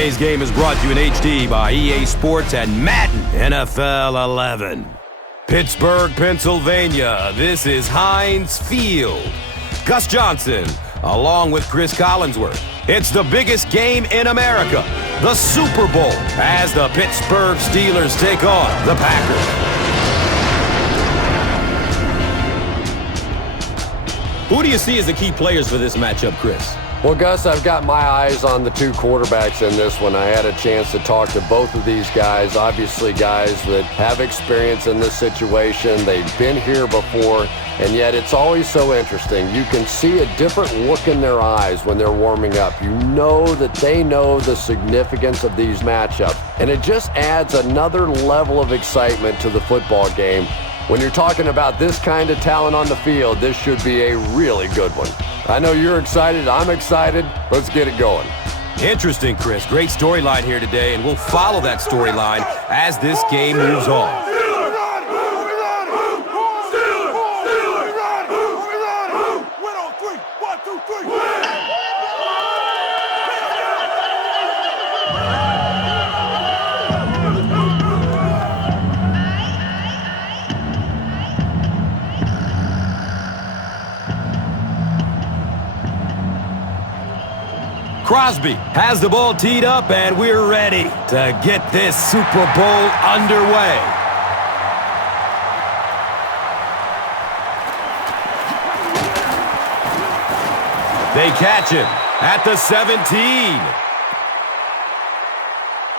Today's game is brought to you in HD by EA Sports and Madden NFL 11. Pittsburgh, Pennsylvania. This is Heinz Field. Gus Johnson, along with Chris Collinsworth. It's the biggest game in America, the Super Bowl, as the Pittsburgh Steelers take on the Packers. Who do you see as the key players for this matchup, Chris? Well, Gus, I've got my eyes on the two quarterbacks in this one. I had a chance to talk to both of these guys, obviously guys that have experience in this situation. They've been here before, and yet it's always so interesting. You can see a different look in their eyes when they're warming up. You know that they know the significance of these matchups, and it just adds another level of excitement to the football game. When you're talking about this kind of talent on the field, this should be a really good one. I know you're excited. I'm excited. Let's get it going. Interesting, Chris. Great storyline here today, and we'll follow that storyline as this game moves on. Crosby has the ball teed up, and we're ready to get this Super Bowl underway. They catch him at the 17.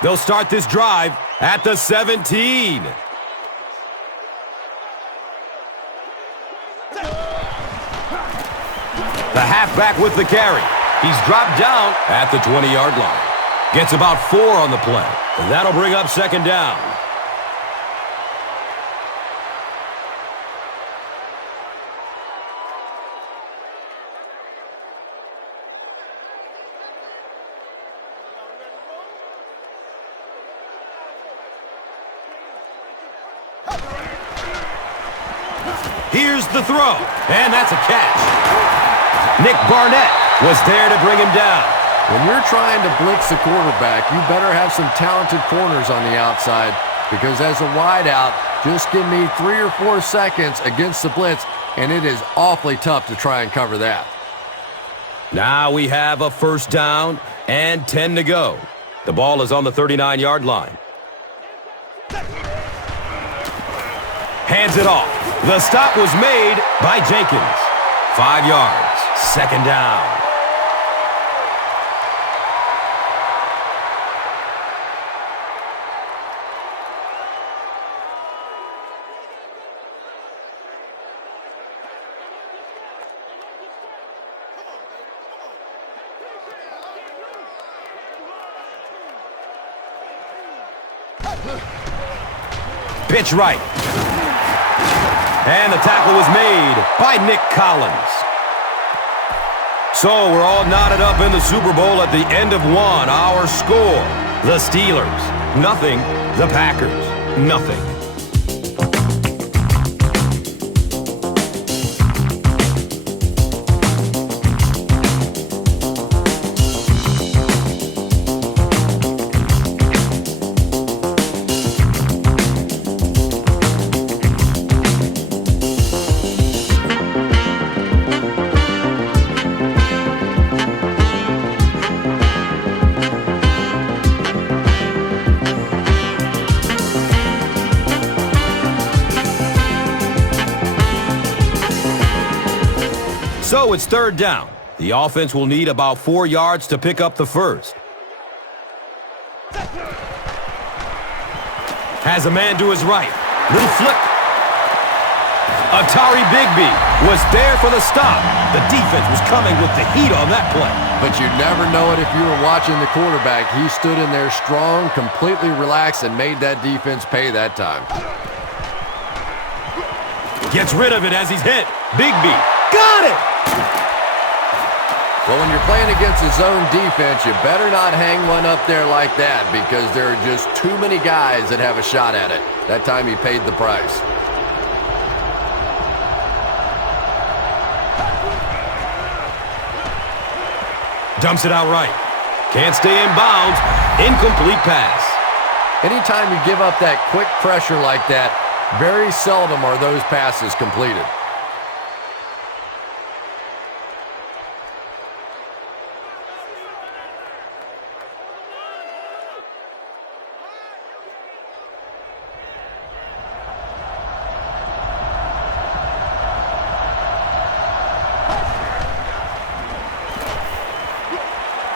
They'll start this drive at the 17. The halfback with the carry. He's dropped down at the 20-yard line. Gets about 4 on the play. And that'll bring up second down. Here's the throw. And that's a catch. Nick Barnett was there to bring him down. When you're trying to blitz the quarterback, you better have some talented corners on the outside, because as a wideout, just give me 3 or 4 seconds against the blitz, and it is awfully tough to try and cover that. Now we have a first down and 10 to go. The ball is on the 39-yard line. Hands it off. The stop was made by Jenkins. 5 yards. Second down. Pitch right. And the tackle was made by Nick Collins. So we're all knotted up in the Super Bowl at the end of one. Our score, the Steelers, nothing. The Packers, nothing. So it's third down. The offense will need about 4 yards to pick up the first. Has a man to his right. Little flip. Atari Bigby was there for the stop. The defense was coming with the heat on that play. But you'd never know it if you were watching the quarterback. He stood in there strong, completely relaxed, and made that defense pay that time. Gets rid of it as he's hit. Bigby got it! Well, when you're playing against a zone defense, you better not hang one up there like that, because there are just too many guys that have a shot at it. That time he paid the price. Dumps it out right. Can't stay in bounds. Incomplete pass. Anytime you give up that quick pressure like that, very seldom are those passes completed.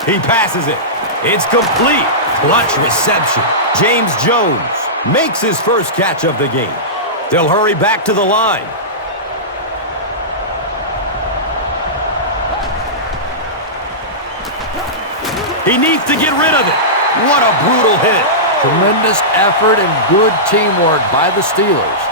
He passes it. It's complete. Clutch reception. James Jones makes his first catch of the game. They'll hurry back to the line. He needs to get rid of it. What a brutal hit. Tremendous effort and good teamwork by the Steelers.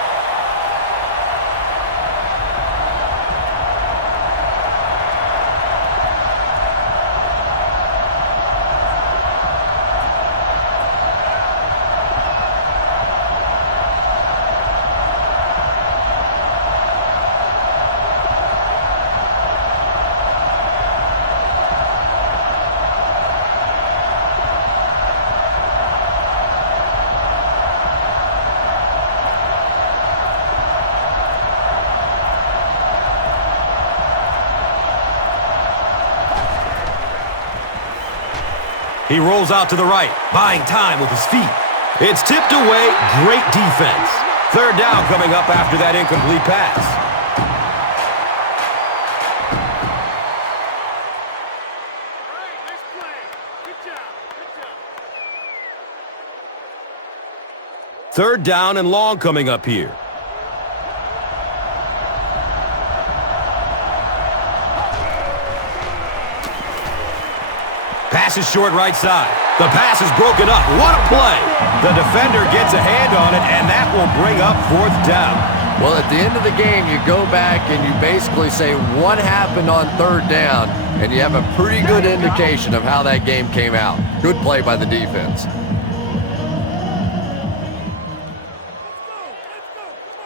He rolls out to the right, buying time with his feet. It's tipped away. Great defense. Third down coming up after that incomplete pass. Third down and long coming up here. Pass is short right side. The pass is broken up. What a play. The defender gets a hand on it, and that will bring up fourth down. Well, at the end of the game, you go back and you basically say what happened on third down, and you have a pretty good indication of how that game came out. Good play by the defense.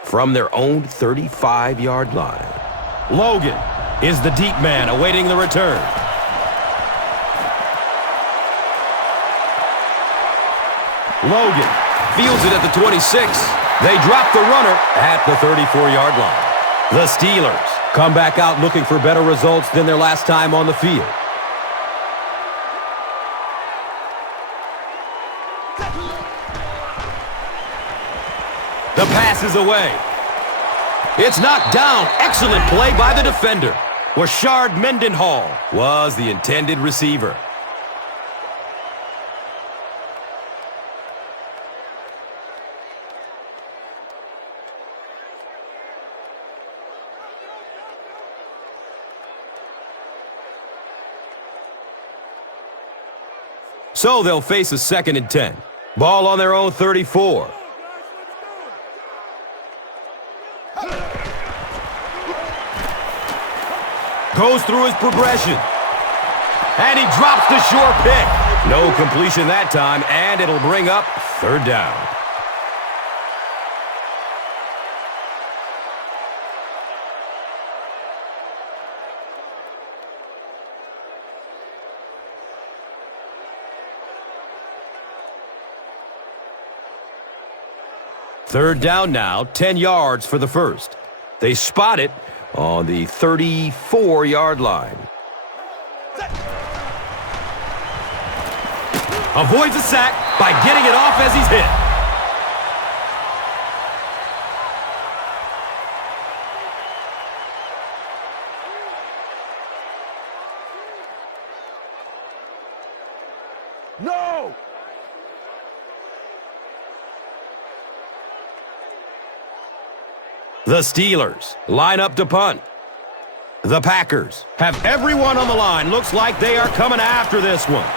From their own 35-yard line, Logan is the deep man awaiting the return. Logan fields it at the 26. They drop the runner at the 34-yard line. The Steelers come back out looking for better results than their last time on the field. The pass is away. It's knocked down. Excellent play by the defender. Rashard Mendenhall was the intended receiver. So they'll face a 2nd and 10. Ball on their own 34. Goes through his progression. And he drops the short pick. No completion that time, and it'll bring up third down. Third down now, 10 yards for the first. They spot it on the 34-yard line. Avoids a sack by getting it off as he's hit. No! The Steelers line up to punt. The Packers have everyone on the line. Looks like they are coming after this one.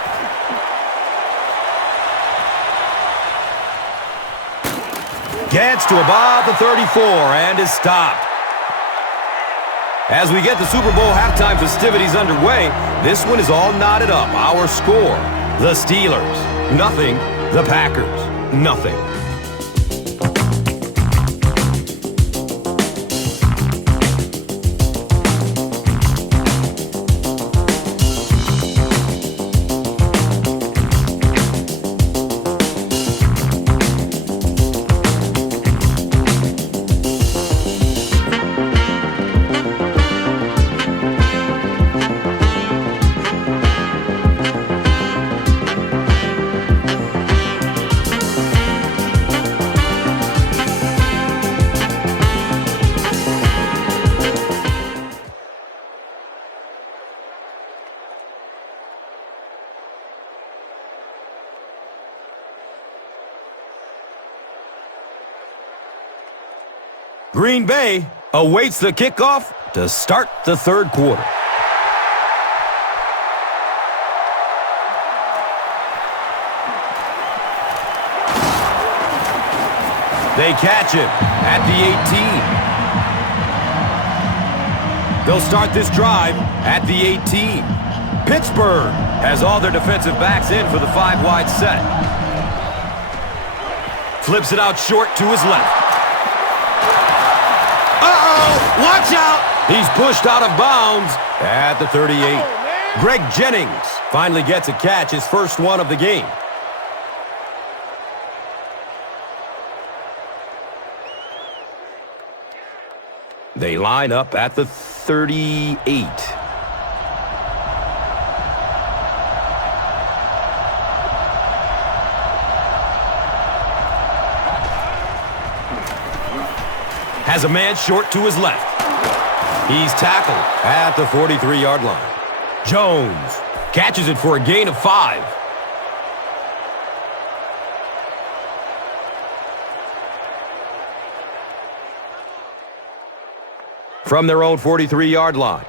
Gets to about the 34 and is stopped. As we get the Super Bowl halftime festivities underway, this one is all knotted up. Our score, the Steelers, nothing. The Packers, nothing. Green Bay awaits the kickoff to start the third quarter. They catch him at the 18. They'll start this drive at the 18. Pittsburgh has all their defensive backs in for the 5-wide set. Flips it out short to his left. Uh-oh! Watch out! He's pushed out of bounds at the 38. Greg Jennings finally gets a catch, his first one of the game. They line up at the 38. Has a man short to his left. He's tackled at the 43-yard line. Jones catches it for a gain of 5. From their own 43-yard line.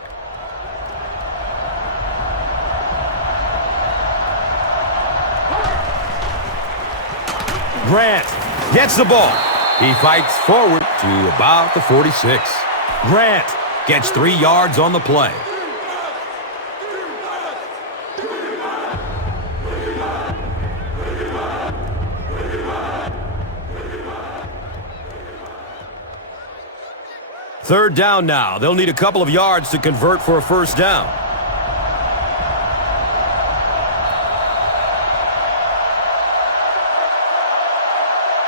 Grant gets the ball. He fights forward to about the 46. Grant gets 3 yards on the play. Third down now. They'll need a couple of yards to convert for a first down.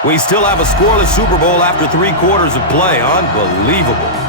We still have a scoreless Super Bowl after 3 quarters of play. Unbelievable.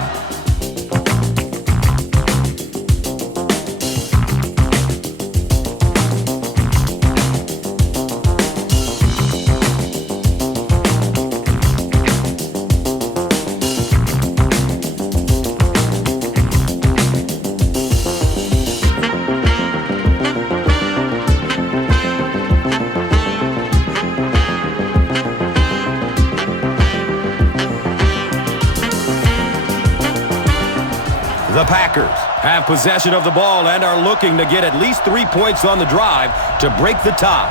The Packers have possession of the ball and are looking to get at least 3 points on the drive to break the tie.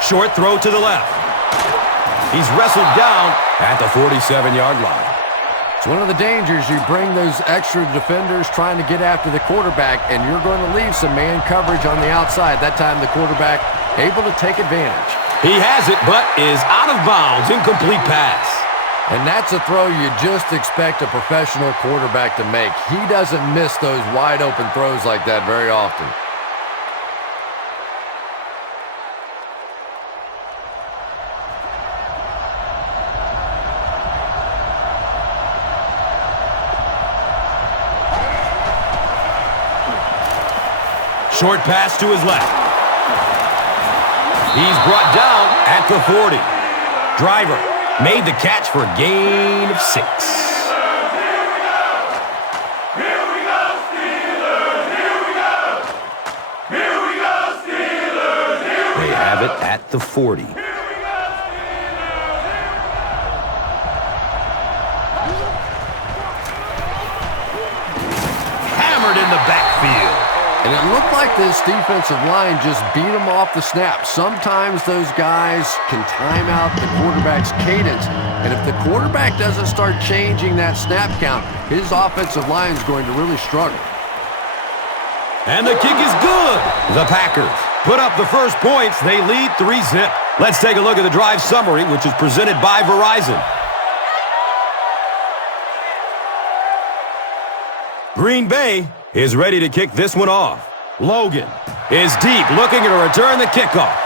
Short throw to the left. He's wrestled down at the 47-yard line. It's one of the dangers. You bring those extra defenders trying to get after the quarterback, and you're going to leave some man coverage on the outside. That time the quarterback able to take advantage. He has it, but is out of bounds. Incomplete pass. And that's a throw you just expect a professional quarterback to make. He doesn't miss those wide open throws like that very often. Short pass to his left. He's brought down at the 40. Driver made the catch for a gain of 6. They have it at the 40. Hammered in the backfield. And it looked like this defensive line just beat them off the snap. Sometimes those guys can time out the quarterback's cadence. And if the quarterback doesn't start changing that snap count, his offensive line is going to really struggle. And the kick is good. The Packers put up the first points. They lead 3-zip. Let's take a look at the drive summary, which is presented by Verizon. Green Bay is ready to kick this one off. Logan is deep, looking to return the kickoff.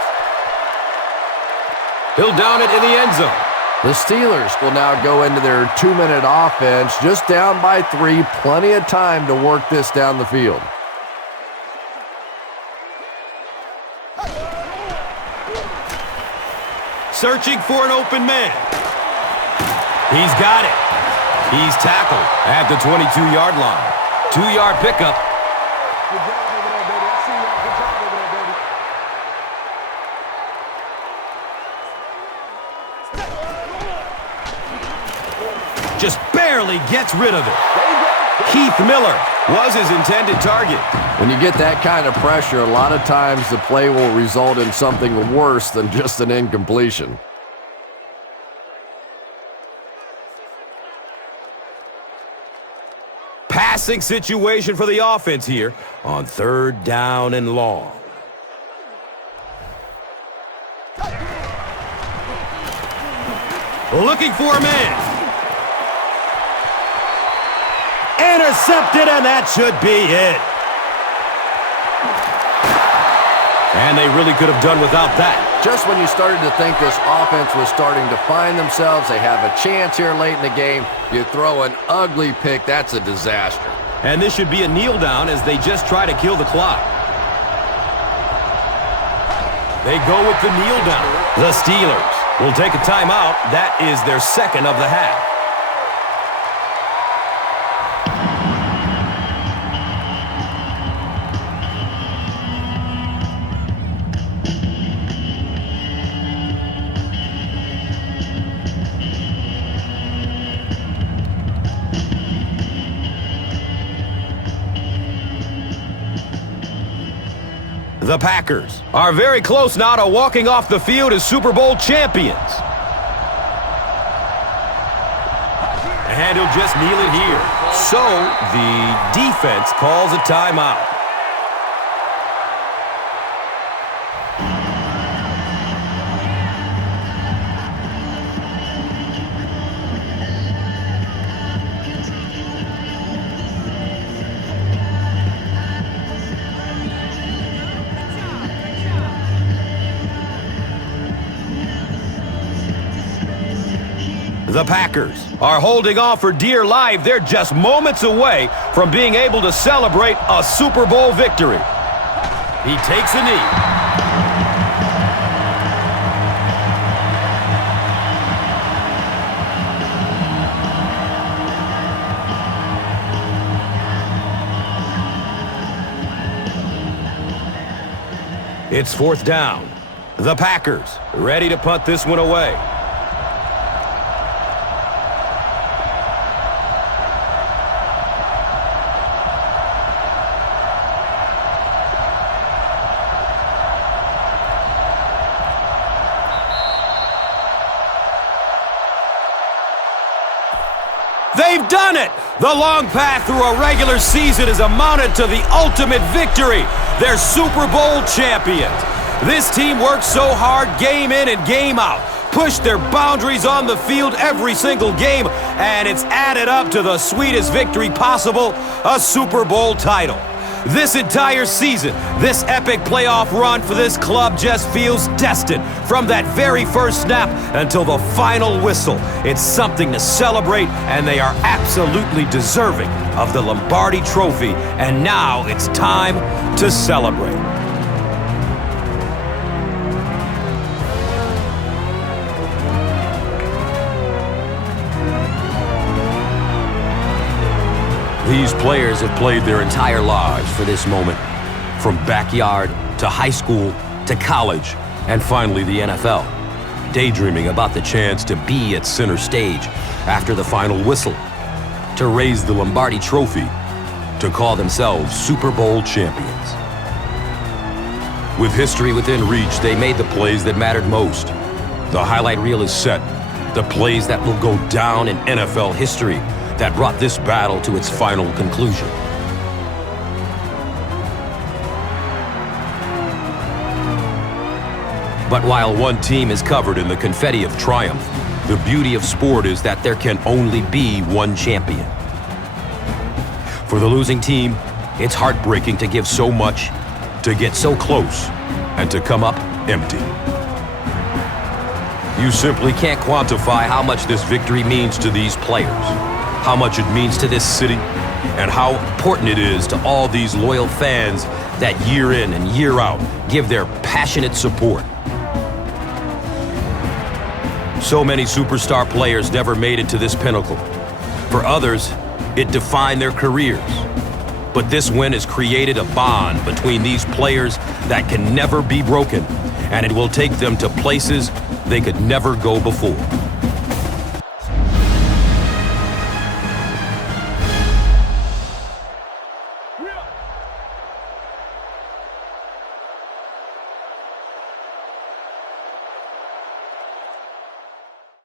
He'll down it in the end zone. The Steelers will now go into their 2-minute offense, just down by 3. Plenty of time to work this down the field. Searching for an open man. He's got it. He's tackled at the 22-yard line. 2-yard pickup. Good job over there, baby. I see y'all. Good job over there, baby. just barely gets rid of it. Keith Miller was his intended target. When you get that kind of pressure, a lot of times the play will result in something worse than just an incompletion. Passing situation for the offense here on 3rd down and long. Looking for a man. Intercepted, and that should be it. And they really could have done without that. Just when you started to think this offense was starting to find themselves, they have a chance here late in the game, you throw an ugly pick, that's a disaster. And this should be a kneel down as they just try to kill the clock. They go with the kneel down. The Steelers will take a timeout. That is their second of the half. The Packers are very close now to walking off the field as Super Bowl champions. And he'll just kneel it here. So the defense calls a timeout. The Packers are holding off for dear life. They're just moments away from being able to celebrate a Super Bowl victory. He takes a knee. It's 4th down. The Packers ready to punt this one away. They've done it! The long path through a regular season has amounted to the ultimate victory. They're Super Bowl champions. This team worked so hard game in and game out, pushed their boundaries on the field every single game, and it's added up to the sweetest victory possible, a Super Bowl title. This entire season, this epic playoff run for this club just feels destined. From that very first snap until the final whistle, it's something to celebrate, and they are absolutely deserving of the Lombardi Trophy. And now it's time to celebrate. These players have played their entire lives for this moment, from backyard to high school to college and finally the NFL, daydreaming about the chance to be at center stage after the final whistle, to raise the Lombardi Trophy, to call themselves Super Bowl champions. With history within reach, they made the plays that mattered most. The highlight reel is set, the plays that will go down in NFL history that brought this battle to its final conclusion. But while one team is covered in the confetti of triumph, the beauty of sport is that there can only be one champion. For the losing team, it's heartbreaking to give so much, to get so close, and to come up empty. You simply can't quantify how much this victory means to these players, how much it means to this city, and how important it is to all these loyal fans that year in and year out give their passionate support. So many superstar players never made it to this pinnacle. For others, it defined their careers. But this win has created a bond between these players that can never be broken, and it will take them to places they could never go before.